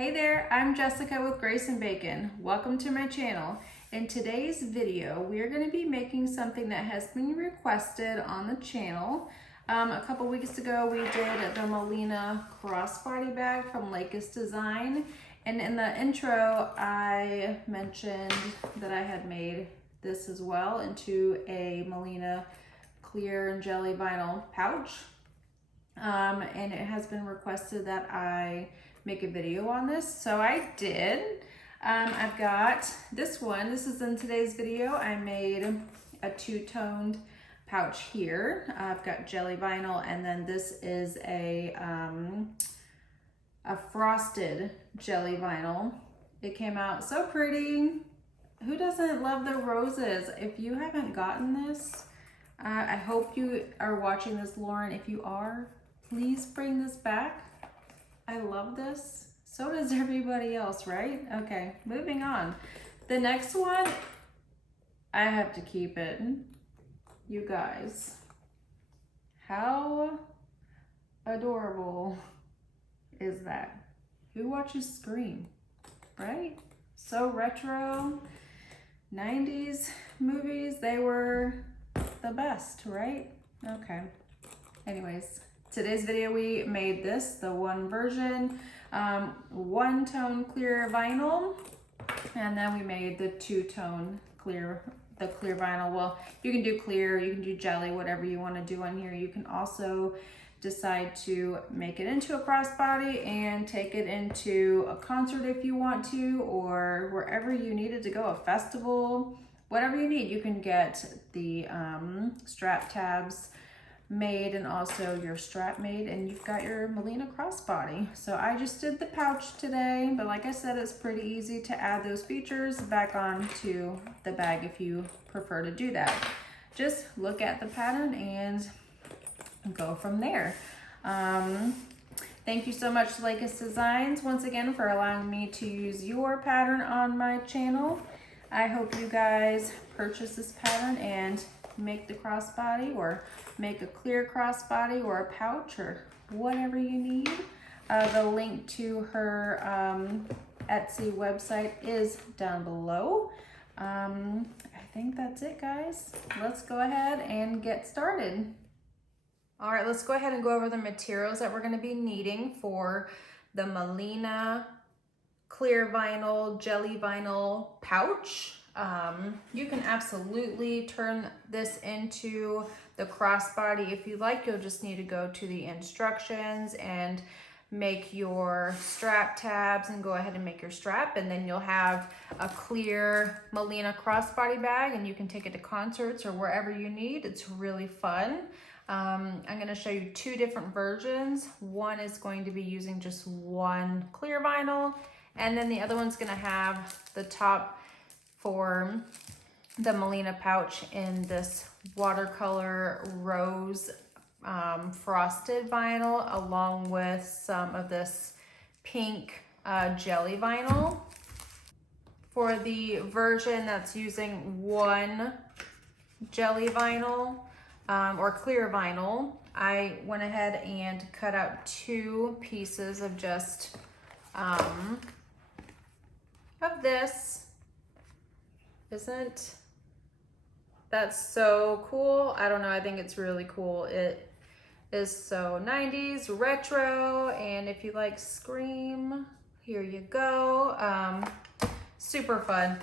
Hey there, I'm Jessica with Grace and Bacon. Welcome to my channel. In today's video, we are going to be making something that has been requested on the channel. A couple weeks ago, we did the Melina crossbody bag from Lacus Design. And in the intro, I mentioned that I had made this as well into a Melina clear and jelly vinyl pouch. And it has been requested that I make a video on this, so I did. I've got this one. This is in today's video. I made a two-toned pouch here. I've got jelly vinyl, and then this is a frosted jelly vinyl. It came out so pretty. Who doesn't love the roses? If you haven't gotten this, I hope you are watching this, Lauren. If you are, please bring this back. I love this. So does everybody else, right? Okay, moving on. The next one, I have to keep it. You guys, how adorable is that? Who watches Scream, right? So retro, 90s movies, they were the best, right? Okay, anyways. Today's video, we made this, the one version, one-tone clear vinyl, and then we made the two-tone clear vinyl. Well, you can do clear, you can do jelly, whatever you want to do on here. You can also decide to make it into a crossbody and take it into a concert if you want to, or wherever you need it to go, a festival, whatever you need. You can get the strap tabs made and also your strap made, and you've got your Melina crossbody. So I just did the pouch today, but like I said, it's pretty easy to add those features back onto the bag if you prefer to do that. Just look at the pattern and go from there. Thank you so much, Lacus Designs, once again for allowing me to use your pattern on my channel. I hope you guys purchase this pattern and make the crossbody, or make a clear crossbody, or a pouch, or whatever you need. The link to her Etsy website is down below. I think that's it, guys. Let's go ahead and get started. All right, let's go ahead and go over the materials that we're going to be needing for the Melina clear vinyl, jelly vinyl pouch. You can absolutely turn this into the crossbody if you like. You'll just need to go to the instructions and make your strap tabs and go ahead and make your strap, and then you'll have a clear Melina crossbody bag, and you can take it to concerts or wherever you need. It's really fun. I'm going to show you two different versions. One is going to be using just one clear vinyl, and then the other one's going to have the top for the Melina pouch in this watercolor rose frosted vinyl, along with some of this pink jelly vinyl. For the version that's using one jelly vinyl or clear vinyl, I went ahead and cut out two pieces of just of this. Isn't that so cool? I don't know, I think it's really cool. It is so 90s retro, and if you like Scream, here you go. Super fun.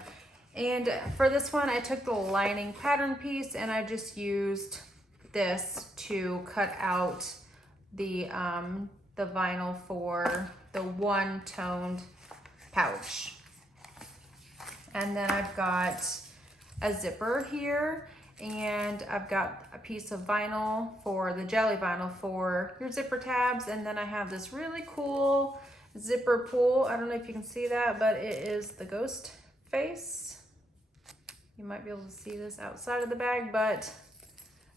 And for this one, I took the lining pattern piece and I just used this to cut out the vinyl for the one-toned pouch. And then I've got a zipper here, and I've got a piece of vinyl for the jelly vinyl for your zipper tabs. And then I have this really cool zipper pull. I don't know if you can see that, but it is the ghost face. You might be able to see this outside of the bag, but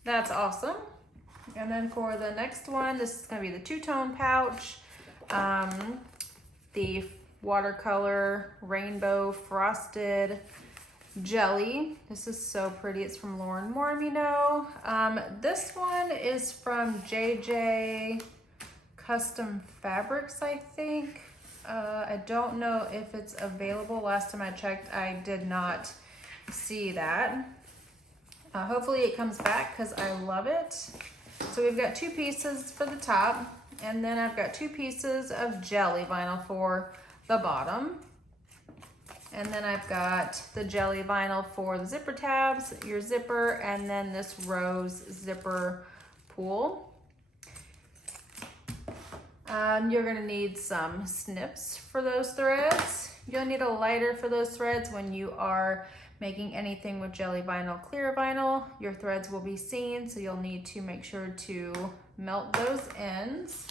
that's awesome. And then for the next one, this is gonna be the two-tone pouch. The watercolor rainbow frosted jelly. This is so pretty. It's from Lauren Mormino. This one is from JJ Custom Fabrics, I think. I don't know if it's available. Last time I checked, I did not see that. Hopefully it comes back because I love it. So we've got 2 pieces for the top, and then I've got 2 pieces of jelly vinyl for the bottom. And then I've got the jelly vinyl for the zipper tabs, your zipper, and then this rose zipper pull. You're gonna need some snips for those threads. You'll need a lighter for those threads when you are making anything with jelly vinyl, clear vinyl. Your threads will be seen, so you'll need to make sure to melt those ends.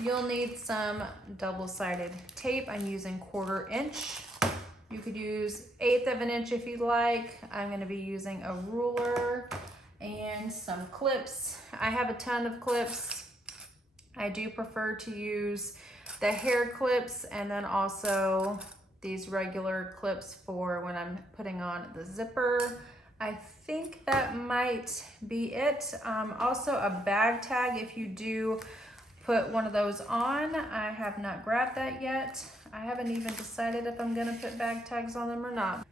You'll need some double-sided tape. I'm using 1/4 inch. You could use 1/8 of an inch if you'd like. I'm gonna be using a ruler and some clips. I have a ton of clips. I do prefer to use the hair clips and then also these regular clips for when I'm putting on the zipper. I think that might be it. Also a bag tag if you do put one of those on. I have not grabbed that yet. I haven't even decided if I'm gonna put bag tags on them or not.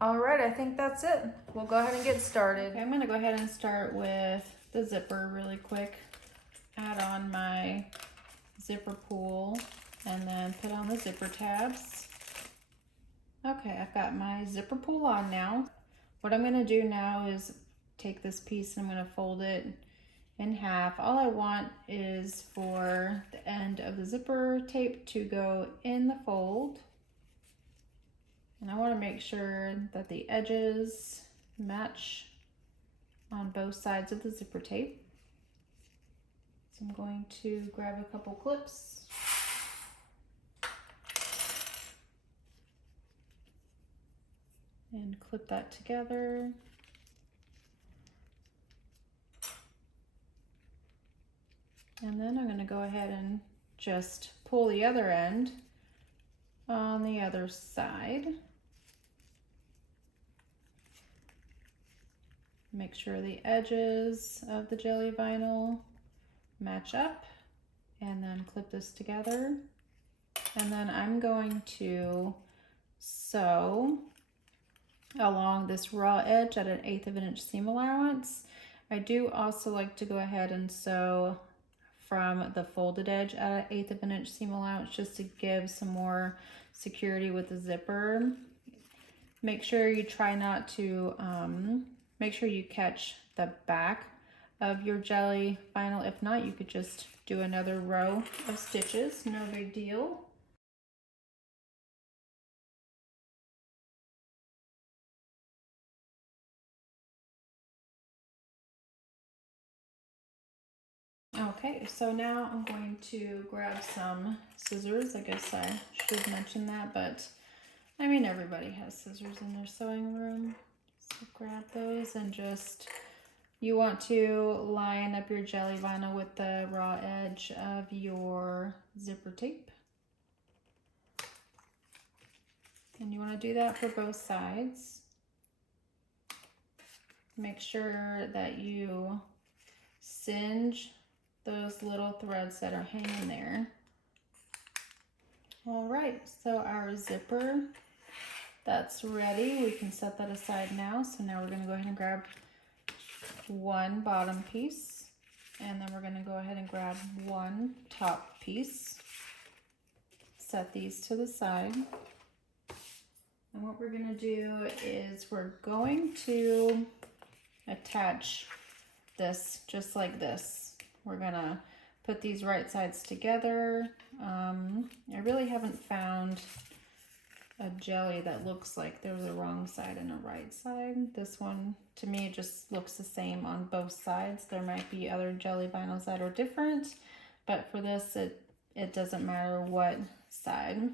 All right, I think that's it. We'll go ahead and get started. Okay, I'm gonna go ahead and start with the zipper really quick. Add on my zipper pull and then put on the zipper tabs. Okay, I've got my zipper pull on now. What I'm gonna do now is take this piece and I'm gonna fold it in half. All I want is for the end of the zipper tape to go in the fold. And I wanna make sure that the edges match on both sides of the zipper tape. So I'm going to grab a couple clips. And clip that together. And then I'm going to go ahead and just pull the other end on the other side. Make sure the edges of the jelly vinyl match up, and then clip this together. And then I'm going to sew along this raw edge at an 1/8 of an inch seam allowance. I do also like to go ahead and sew from the folded edge at an 1/8 of an inch seam allowance just to give some more security with the zipper. Make sure you try not to, make sure you catch the back of your jelly vinyl. If not, you could just do another row of stitches, no big deal. Okay, so now I'm going to grab some scissors. I guess I should have mentioned that, but I mean, everybody has scissors in their sewing room. So grab those and just, you want to line up your jelly vinyl with the raw edge of your zipper tape. And you want to do that for both sides. Make sure that you singe those little threads that are hanging there. All right, so our zipper, that's ready. We can set that aside now. So now we're going to go ahead and grab one bottom piece, and then we're going to go ahead and grab one top piece. Set these to the side. And what we're going to do is we're going to attach this just like this. We're going to put these right sides together. I really haven't found a jelly that looks like there's a wrong side and a right side. This one to me just looks the same on both sides. There might be other jelly vinyls that are different, but for this it doesn't matter what side.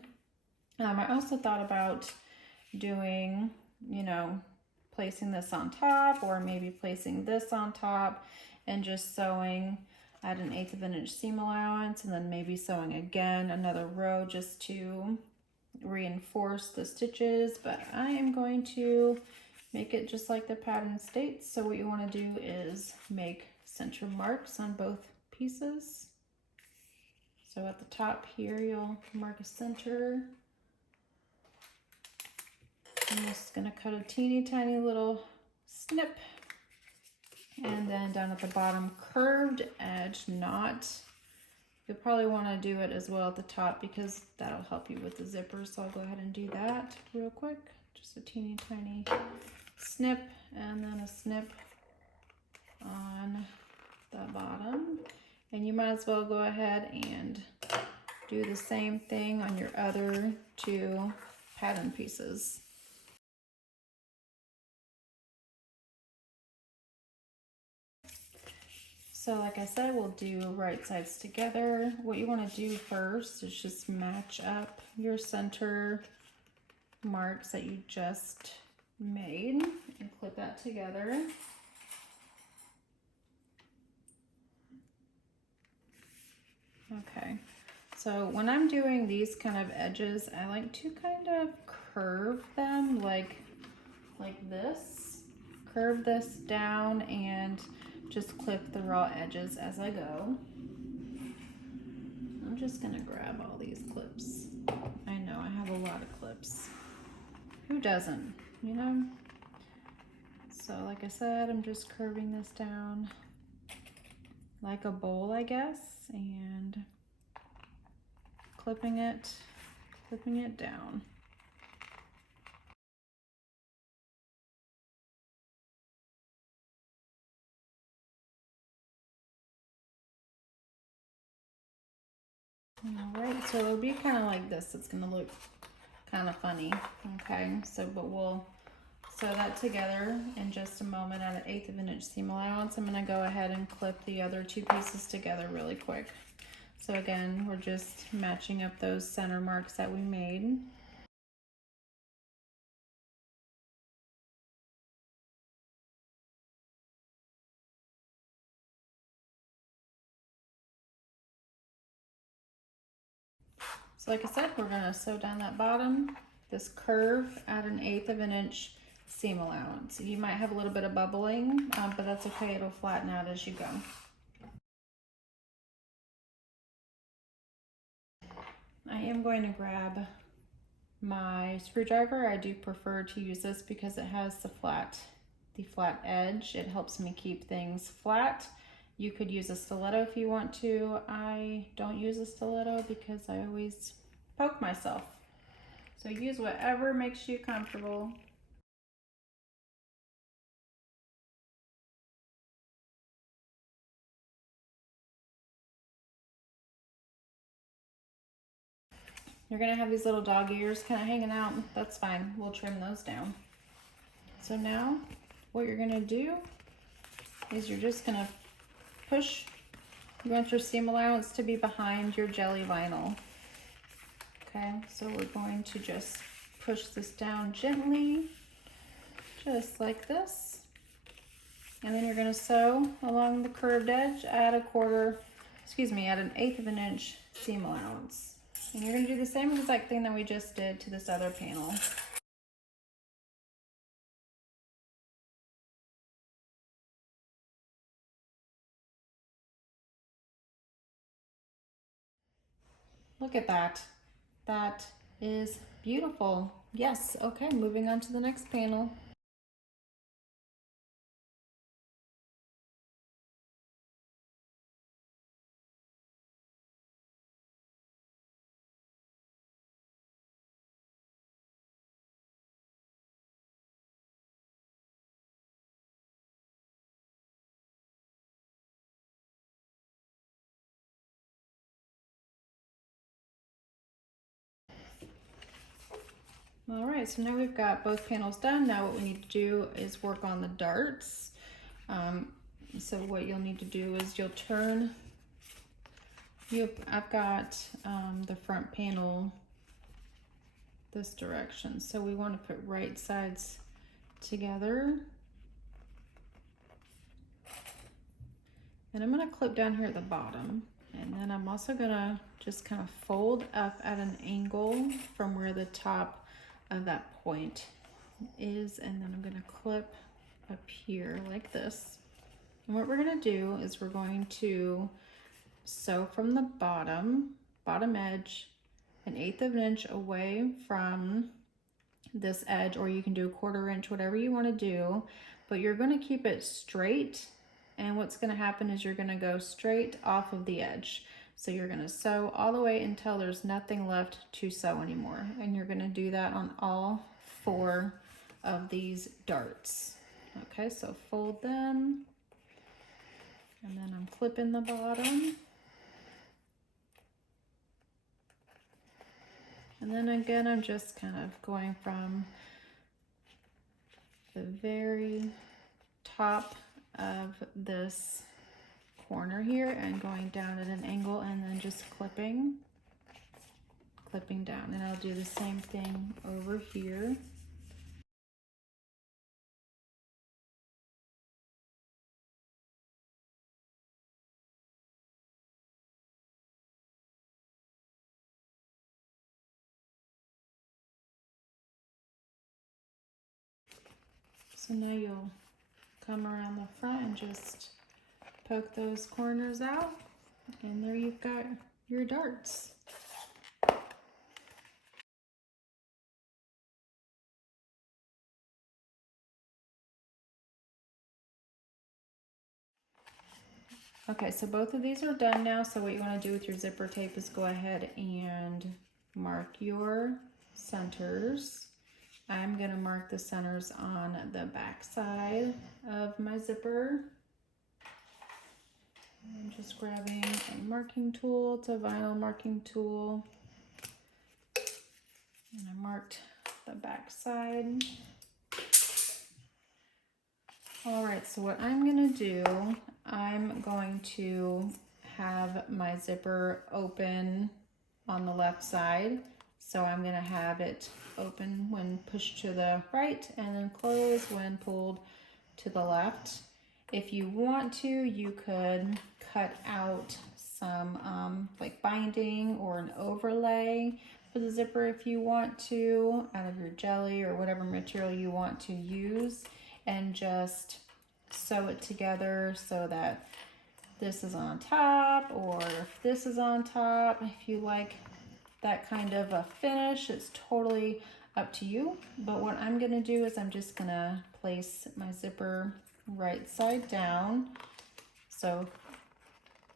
I also thought about doing, you know, placing this on top, or maybe placing this on top and just sewing at an 1/8 of an inch seam allowance, and then maybe sewing again another row just to reinforce the stitches. But I am going to make it just like the pattern states. So what you want to do is make center marks on both pieces. So at the top here, you'll mark a center. I'm just gonna cut a teeny tiny little snip. And then down at the bottom, curved edge knot. You'll probably want to do it as well at the top because that'll help you with the zipper. So I'll go ahead and do that real quick. Just a teeny tiny snip and then a snip on the bottom. And you might as well go ahead and do the same thing on your other two pattern pieces. So like I said, we'll do right sides together. What you want to do first is just match up your center marks that you just made and clip that together. Okay, so when I'm doing these kind of edges, I like to kind of curve them like this. Curve this down and just clip the raw edges as I go. I'm just gonna grab all these clips. I know I have a lot of clips. Who doesn't, you know? So like I said, I'm just curving this down like a bowl, I guess, and clipping it down. All right, so it'll be kind of like this. It's gonna look kind of funny, okay? So, but we'll sew that together in just a moment at 1/8 of an inch seam allowance. I'm gonna go ahead and clip the other two pieces together really quick. So again, we're just matching up those center marks that we made. So like I said, we're gonna sew down that bottom, this curve at 1/8 of an inch seam allowance. You might have a little bit of bubbling, but that's okay, it'll flatten out as you go. I am going to grab my screwdriver. I do prefer to use this because it has the flat edge. It helps me keep things flat. You could use a stiletto if you want to. I don't use a stiletto because I always poke myself. So use whatever makes you comfortable. You're gonna have these little dog ears kind of hanging out. That's fine, we'll trim those down. So now what you're gonna do is you're just gonna push. You want your seam allowance to be behind your jelly vinyl. Okay, so we're going to just push this down gently, just like this. And then you're gonna sew along the curved edge at at 1/8 of an inch seam allowance. And you're gonna do the same exact thing that we just did to this other panel. Look at that. That is beautiful. Yes, okay, moving on to the next panel. All right, so now we've got both panels done. Now what we need to do is work on the darts. So what you'll need to do is you'll turn, I've got the front panel this direction. So we want to put right sides together. And I'm gonna clip down here at the bottom. And then I'm also gonna just kind of fold up at an angle from where the top of that point is, and then I'm going to clip up here like this. And what we're going to do is we're going to sew from the bottom bottom edge 1/8 of an inch away from this edge, or you can do 1/4 inch, whatever you want to do, but you're going to keep it straight. And what's going to happen is you're going to go straight off of the edge. So you're going to sew all the way until there's nothing left to sew anymore. And you're going to do that on all 4 of these darts. Okay, so fold them. And then I'm clipping the bottom. And then again, I'm just kind of going from the very top of this corner here and going down at an angle, and then just clipping down. And I'll do the same thing over here. So now you'll come around the front and just poke those corners out, and there you've got your darts. Okay, so both of these are done now. So what you want to do with your zipper tape is go ahead and mark your centers. I'm going to mark the centers on the back side of my zipper. I'm just grabbing a marking tool. It's a vinyl marking tool. And I marked the back side. All right, so what I'm going to do, I'm going to have my zipper open on the left side. So I'm going to have it open when pushed to the right and then close when pulled to the left. If you want to, you could cut out some like binding or an overlay for the zipper if you want to, out of your jelly or whatever material you want to use, and just sew it together so that this is on top, or if this is on top. If you like that kind of a finish, it's totally up to you. But what I'm gonna do is I'm just gonna place my zipper right side down. So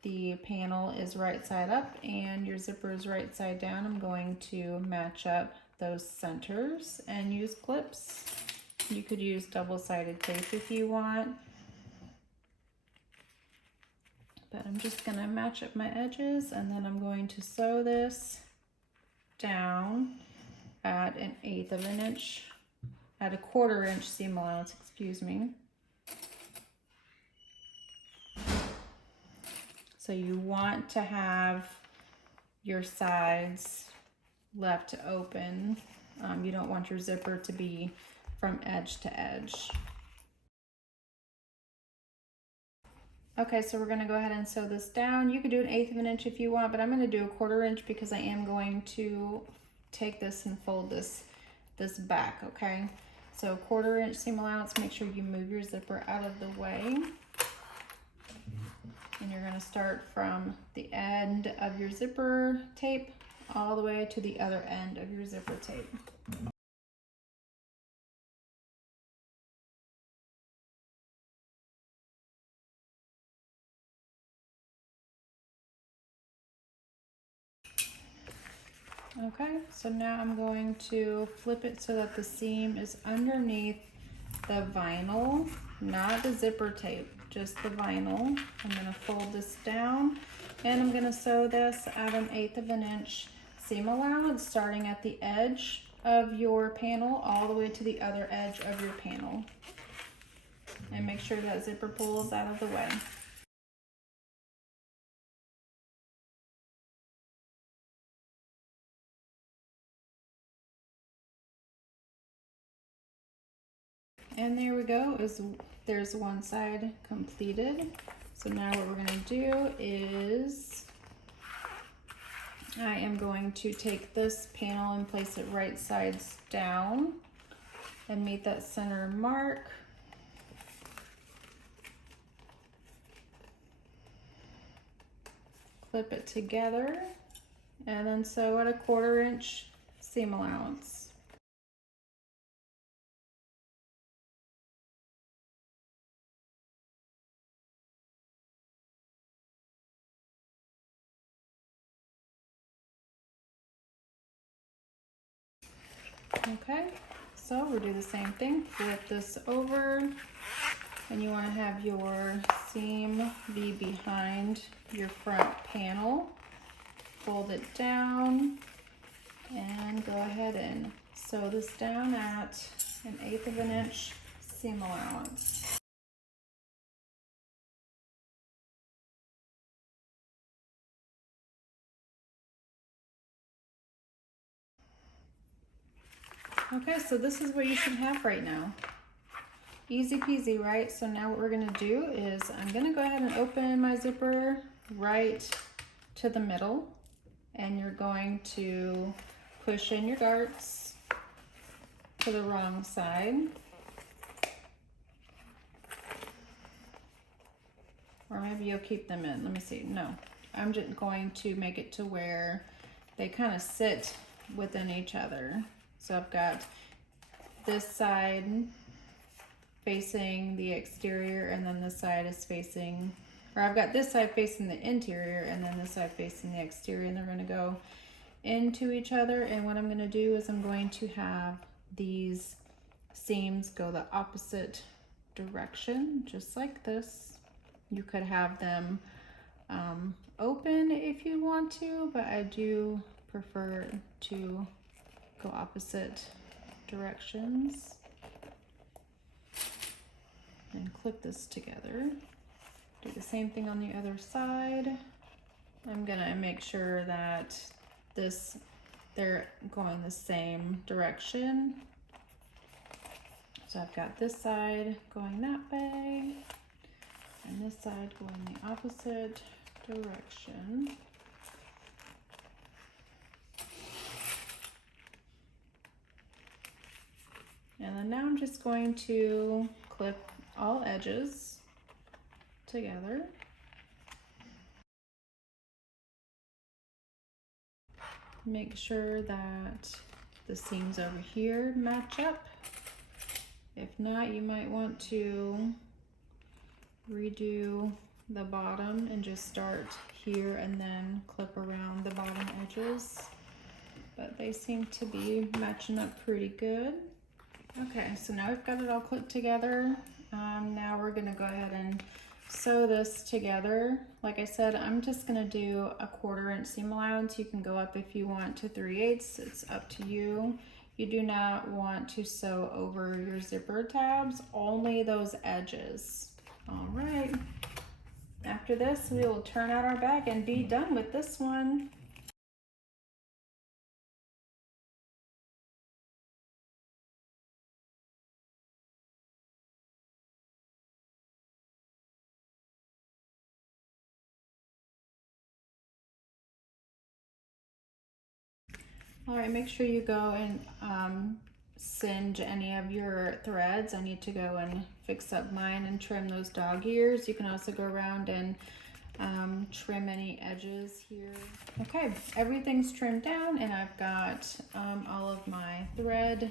the panel is right side up and your zipper is right side down. I'm going to match up those centers and use clips. You could use double-sided tape if you want, but I'm just gonna match up my edges, and then I'm going to sew this down at 1/8 of an inch, at 1/4 inch seam allowance, excuse me. So you want to have your sides left open. You don't want your zipper to be from edge to edge. Okay, so we're gonna go ahead and sew this down. You could do 1/8 of an inch if you want, but I'm gonna do 1/4 inch because I am going to take this and fold this back, okay? So 1/4 inch seam allowance, make sure you move your zipper out of the way. And you're gonna start from the end of your zipper tape all the way to the other end of your zipper tape. Okay, so now I'm going to flip it so that the seam is underneath the vinyl, not the zipper tape, just the vinyl. I'm gonna fold this down and I'm gonna sew this at 1/8 of an inch seam allowance, starting at the edge of your panel all the way to the other edge of your panel. And make sure that zipper pull is out of the way. And there we go, there's one side completed. So now what we're gonna do is I am going to take this panel and place it right sides down and meet that center mark. Clip it together and then sew at a 1/4 inch seam allowance. Okay, so we'll do the same thing. Flip this over, and you want to have your seam be behind your front panel. Fold it down and go ahead and sew this down at 1/8 of an inch seam allowance. Okay, so this is what you should have right now. Easy peasy, right? So now what we're gonna do is I'm gonna go ahead and open my zipper right to the middle, and you're going to push in your darts to the wrong side. Or maybe you'll keep them in. Let me see. No, I'm just going to make it to where they kind of sit within each other. So I've got this side facing the exterior, and then this side is facing, or I've got this side facing the interior, and then this side facing the exterior, and they're going to go into each other. And what I'm going to do is I'm going to have these seams go the opposite direction, just like this. You could have them open if you want to, but I do prefer to go opposite directions. And clip this together. Do the same thing on the other side. I'm gonna make sure that they're going the same direction. So I've got this side going that way, and this side going the opposite direction. And then now I'm just going to clip all edges together. Make sure that the seams over here match up. If not, you might want to redo the bottom and just start here and then clip around the bottom edges. But they seem to be matching up pretty good. Okay, so now we've got it all clipped together. Now we're gonna go ahead and sew this together. Like I said, I'm just gonna do a 1/4 inch seam allowance. You can go up if you want to 3/8. It's up to you. You do not want to sew over your zipper tabs, only those edges. All right, after this, we will turn out our bag and be done with this one. All right, make sure you go and singe any of your threads. I need to go and fix up mine and trim those dog ears. You can also go around and trim any edges here. Okay, everything's trimmed down, and I've got all of my thread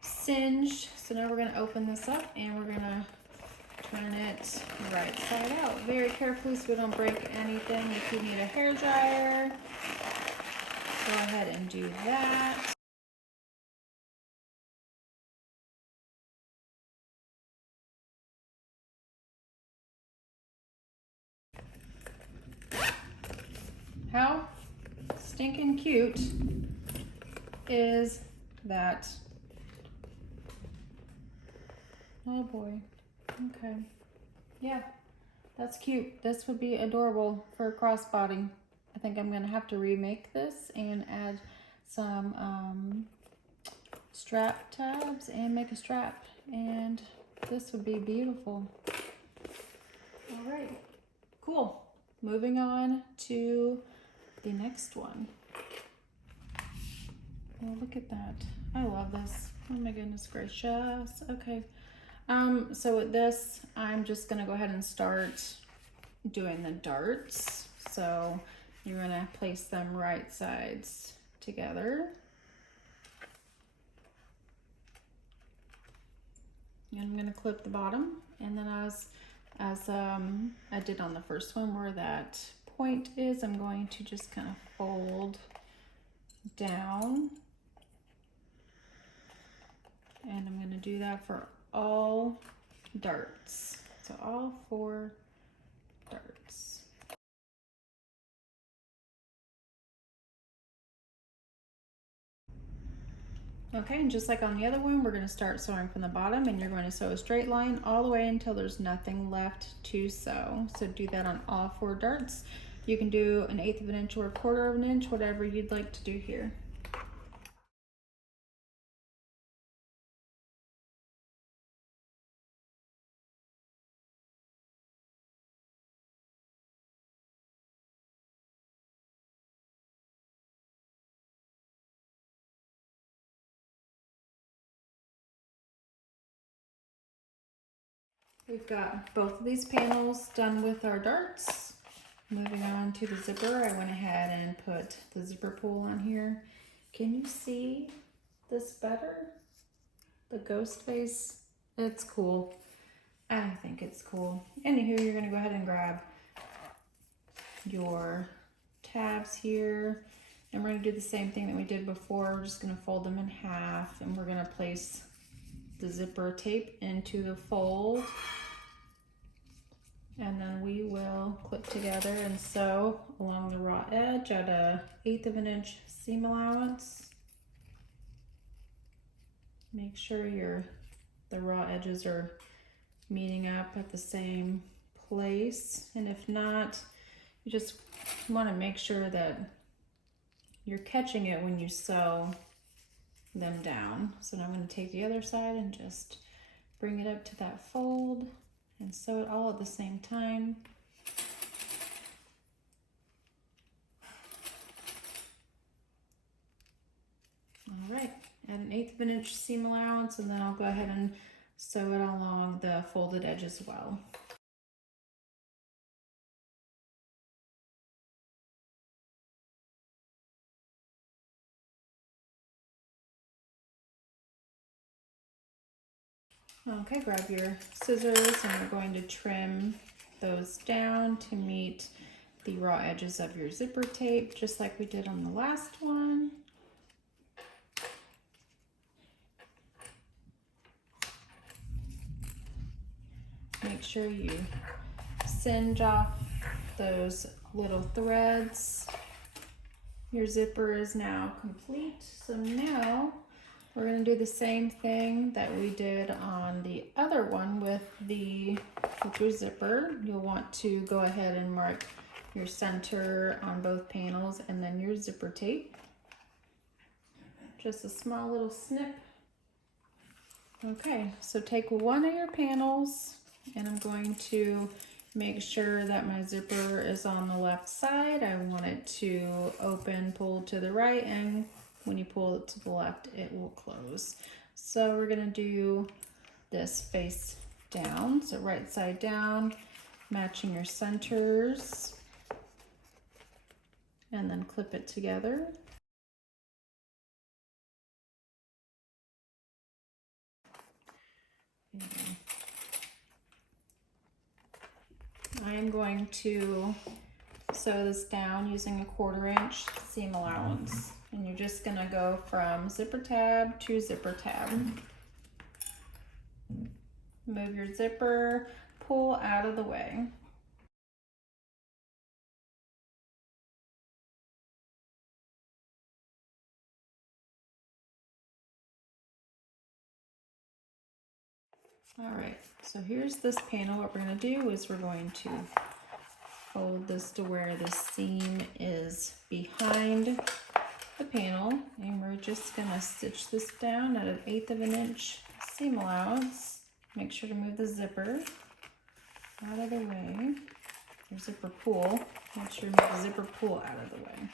singed. So now we're gonna open this up and we're gonna turn it right side out. Very carefully so we don't break anything. If you need a hair dryer, go ahead and do that. How stinking cute is that? Oh boy. Okay. Yeah, that's cute. This would be adorable for a crossbody. I think I'm gonna have to remake this and add some strap tabs and make a strap, and this would be beautiful. All right, cool. Moving on to the next one. Oh, look at that. I love this. Oh my goodness gracious. Okay. So with this, I'm just gonna go ahead and start doing the darts. So You're gonna place them right sides together. And I'm gonna clip the bottom, and then as I did on the first one where that point is, I'm going to just kind of fold down. And I'm gonna do that for all darts. So all 4 darts. Okay, and just like on the other one, we're gonna start sewing from the bottom, and you're going to sew a straight line all the way until there's nothing left to sew. So do that on all 4 darts. You can do 1/8 of an inch or 1/4 of an inch, whatever you'd like to do here. We've got both of these panels done with our darts. Moving on to the zipper, I went ahead and put the zipper pull on here. Can you see this better? The ghost face, it's cool. I think it's cool. Anywho, you're gonna go ahead and grab your tabs here, and we're gonna do the same thing that we did before. We're just gonna fold them in half, and we're gonna place the zipper tape into the fold, and then we will clip together and sew along the raw edge at 1/8 of an inch seam allowance. Make sure the raw edges are meeting up at the same place, and if not, you just want to make sure that you're catching it when you sew them down. So now I'm going to take the other side and just bring it up to that fold and sew it all at the same time. All right, at 1/8 of an inch seam allowance, and then I'll go ahead and sew it along the folded edge as well. Okay, grab your scissors, and we're going to trim those down to meet the raw edges of your zipper tape, just like we did on the last one. Make sure you singe off those little threads. Your zipper is now complete. So now we're going to do the same thing that we did on the other one with your zipper. You'll want to go ahead and mark your center on both panels and then your zipper tape. Just a small little snip. Okay, so take one of your panels, and I'm going to make sure that my zipper is on the left side. I want it to open, pull to the right, and when you pull it to the left, it will close. So we're gonna do this face down, so right side down, matching your centers, and then clip it together. I am going to sew this down using a 1/4 inch seam allowance, and you're just gonna go from zipper tab to zipper tab. Move your zipper, pull out of the way. All right, so here's this panel. What we're gonna do is we're going to fold this to where the seam is behind the panel, and we're just gonna stitch this down at 1/8 of an inch seam allowance. Make sure to move the zipper out of the way. Your zipper pull, make sure to move the zipper pull out of the way.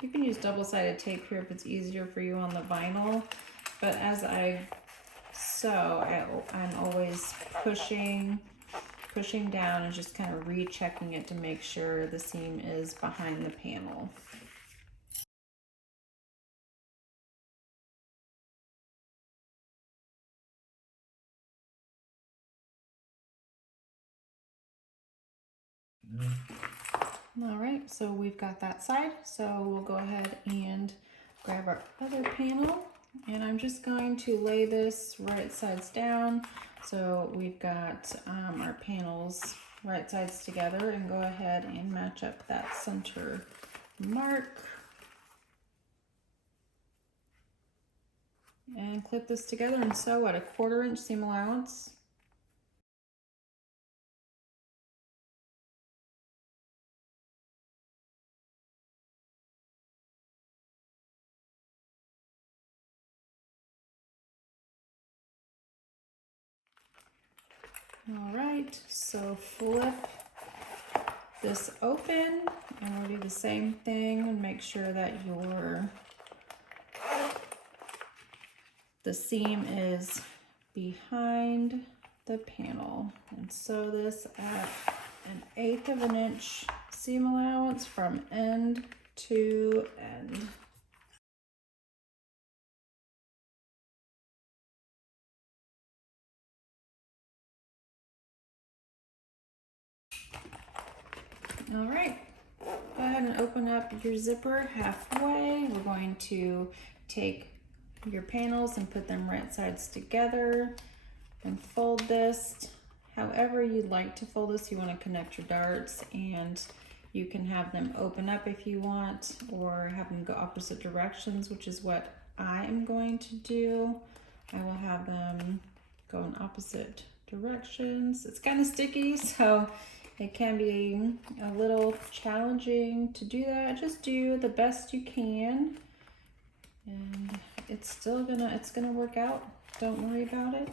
You can use double-sided tape here if it's easier for you on the vinyl, but as I sew, I'm always pushing pushing down and just kind of rechecking it to make sure the seam is behind the panel. All right, so we've got that side. So we'll go ahead and grab our other panel, and I'm just going to lay this right sides down. So we've got our panels right sides together, and go ahead and match up that center mark. And clip this together and sew at a 1/4 inch seam allowance. All right, so flip this open, and we'll do the same thing and make sure that the seam is behind the panel, and sew this at an 1/8 of an inch seam allowance from end to end. All right, go ahead and open up your zipper halfway. We're going to take your panels and put them right sides together and fold this however you'd like to fold this. You want to connect your darts, and you can have them open up if you want, or have them go opposite directions, which is what I am going to do. I will have them go in opposite directions. It's kind of sticky, so it can be a little challenging to do that. Just do the best you can, and it's gonna work out. Don't worry about it.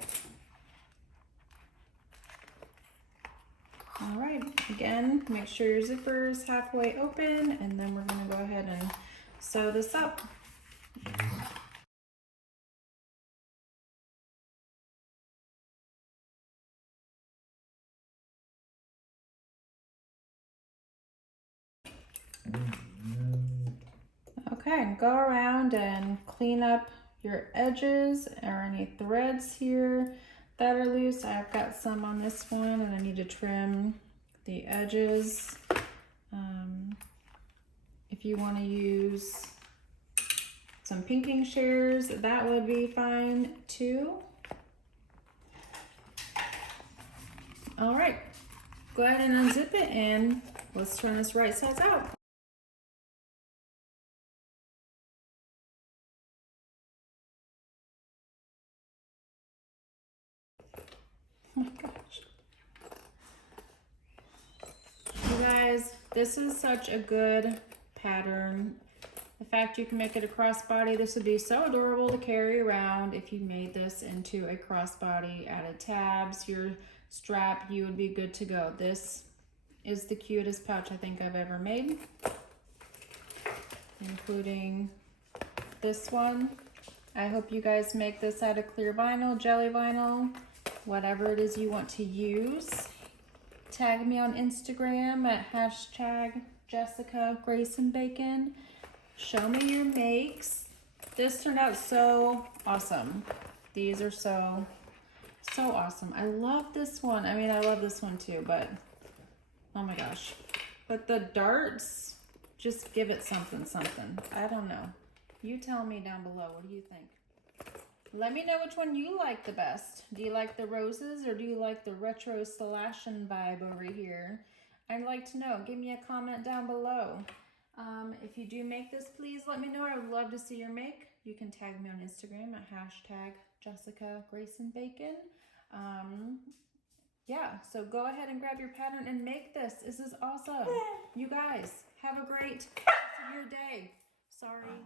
All right, again, make sure your zipper is halfway open, and then we're gonna go ahead and sew this up. Okay, go around and clean up your edges or any threads here that are loose. I've got some on this one, and I need to trim the edges. If you want to use some pinking shears, that would be fine too. All right, go ahead and unzip it, and let's turn this right sides out. Oh my gosh. You guys, this is such a good pattern. The fact you can make it a crossbody, this would be so adorable to carry around. If you made this into a crossbody, added tabs, your strap, you would be good to go. This is the cutest pouch I think I've ever made, including this one. I hope you guys make this out of clear vinyl, jelly vinyl, whatever it is you want to use. Tag me on Instagram at #JessicaGraceandBacon. Show me your makes. This turned out so awesome. These are so awesome. I love this one. I mean, I love this one too, but oh my gosh. But the darts just give it something. I don't know. You tell me down below. What do you think? Let me know which one you like the best. Do you like the roses, or do you like the retro slashing vibe over here? I'd like to know. Give me a comment down below. If you do make this, please let me know. I would love to see your make. You can tag me on Instagram at #JessicaGraceandBacon. Yeah, so go ahead and grab your pattern and make this. This is awesome. You guys, have a great rest of your day. Sorry.